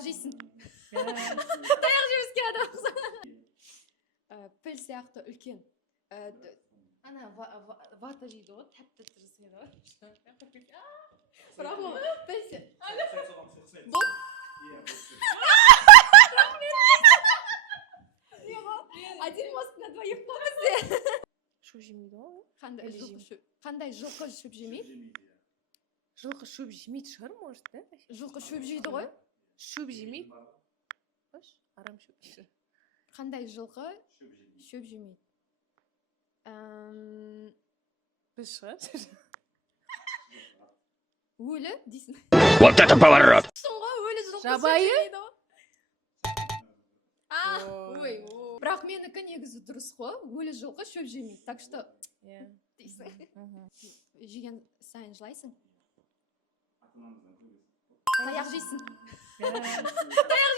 таяқ жейсің. Таяқ жемеске адам. Піл сияқты үлкен. Ана вата жейді ғой, тәтті тұрысымен ғой. Бірақ ол піл доп. Один мост на двоих па бізде. Шөп жемейді ғой. Қандай жылқы шөп жемейді? Жылқы шөп жемейді шығар, может, да? Жылқы шөп жейді ғой. Шөп жемейді. Қош, арам шөп жейді. Қандай жылқы шөп жемейді? Біз шығар. Өлі дейсің. Вот это поворот! Тұсың ғой, өлі жылқы шөп Жабайы? жемейді ғой. Бірақ менікі негізі дұрыс қой, өлі жылқы шөп жемейді. Так что дейсің. Жеген сайын жылайсың. Таяқ жейсің. Таяқ